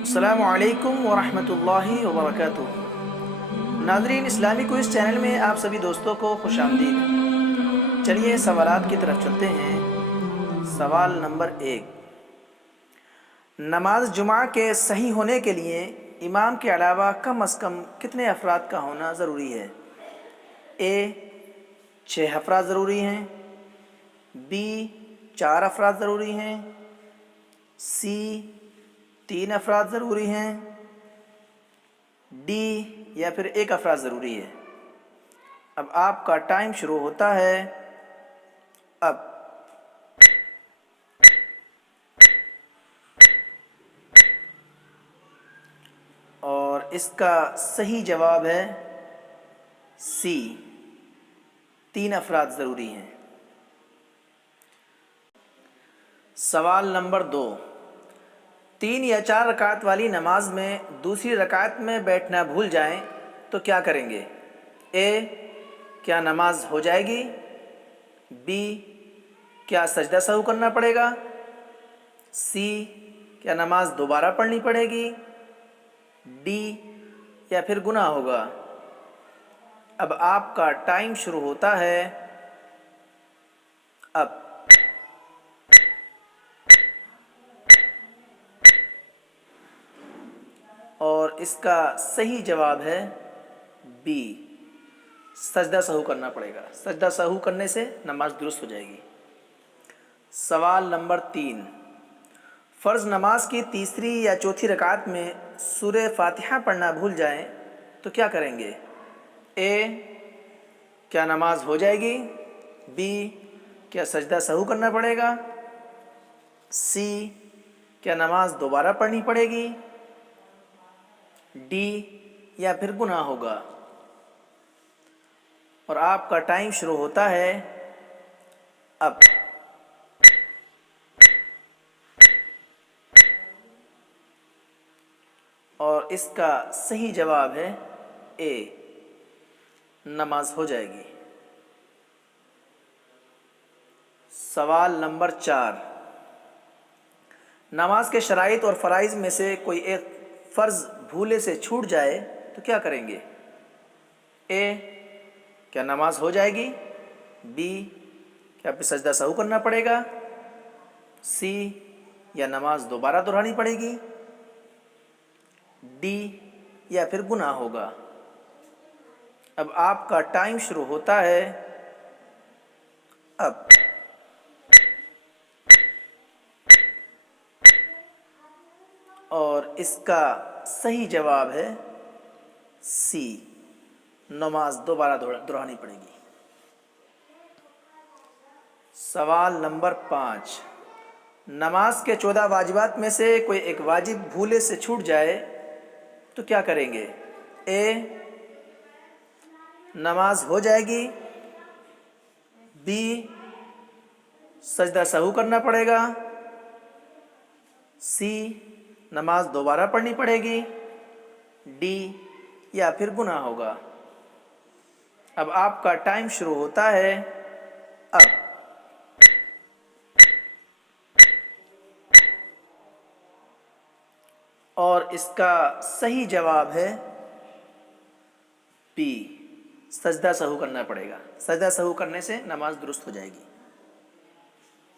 السلام علیکم ورحمۃ اللہ وبرکاتہ۔ ناظرین، اسلامی کوئز چینل میں آپ سبھی دوستوں کو خوش آمدید۔ چلیے سوالات کی طرف چلتے ہیں۔ سوال نمبر 1، نماز جمعہ کے صحیح ہونے کے لیے امام کے علاوہ کم از کم کتنے افراد کا ہونا ضروری ہے؟ اے 6 افراد ضروری ہیں، بی 4 افراد ضروری ہیں، سی 3 افراد ضروری ہیں، ڈی یا پھر 1 افراد ضروری ہے۔ اب آپ کا ٹائم شروع ہوتا ہے اب۔ اور اس کا صحیح جواب ہے سی، 3 افراد ضروری ہیں۔ سوال نمبر 2، 3 یا 4 رکعت والی نماز میں دوسری رکعت میں بیٹھنا بھول جائیں تو کیا کریں گے؟ اے، کیا نماز ہو جائے گی؟ بی، کیا سجدہ سہو کرنا پڑے گا؟ سی، کیا نماز دوبارہ پڑھنی پڑے گی؟ ڈی، یا پھر گناہ ہوگا؟ اب آپ کا ٹائم شروع ہوتا ہے اب۔ اور اس کا صحیح جواب ہے بی، سجدہ سہو کرنا پڑے گا۔ سجدہ سہو کرنے سے نماز درست ہو جائے گی۔ سوال نمبر 3، فرض نماز کی تیسری یا چوتھی رکعت میں سورہ فاتحہ پڑھنا بھول جائیں تو کیا کریں گے؟ اے، کیا نماز ہو جائے گی؟ بی، کیا سجدہ سہو کرنا پڑے گا؟ سی، کیا نماز دوبارہ پڑھنی پڑے گی؟ ڈی، یا پھر گناہ ہوگا؟ اور آپ کا ٹائم شروع ہوتا ہے اب۔ اور اس کا صحیح جواب ہے اے، نماز ہو جائے گی۔ سوال نمبر 4، نماز کے شرائط اور فرائض میں سے کوئی ایک فرض بھولے سے چھوٹ جائے تو کیا کریں گے؟ اے، کیا نماز ہو جائے گی؟ بی، کیا پھر سجدہ سہو کرنا پڑے گا؟ سی، یا نماز دوبارہ دہرانی پڑے گی؟ ڈی، یا پھر گناہ ہوگا؟ اب آپ کا ٹائم شروع ہوتا ہے اب۔ اور اس کا صحیح جواب ہے سی، نماز دوبارہ دہرانی پڑے گی۔ سوال نمبر 5، نماز کے 14 واجبات میں سے کوئی ایک واجب بھولے سے چھوٹ جائے تو کیا کریں گے؟ اے، نماز ہو جائے گی؟ بی، سجدہ سہو کرنا پڑے گا؟ سی، نماز دوبارہ پڑھنی پڑے گی؟ ڈی، یا پھر گناہ ہوگا؟ اب آپ کا ٹائم شروع ہوتا ہے اب۔ اور اس کا صحیح جواب ہے بی، سجدہ سہو کرنا پڑے گا۔ سجدہ سہو کرنے سے نماز درست ہو جائے گی۔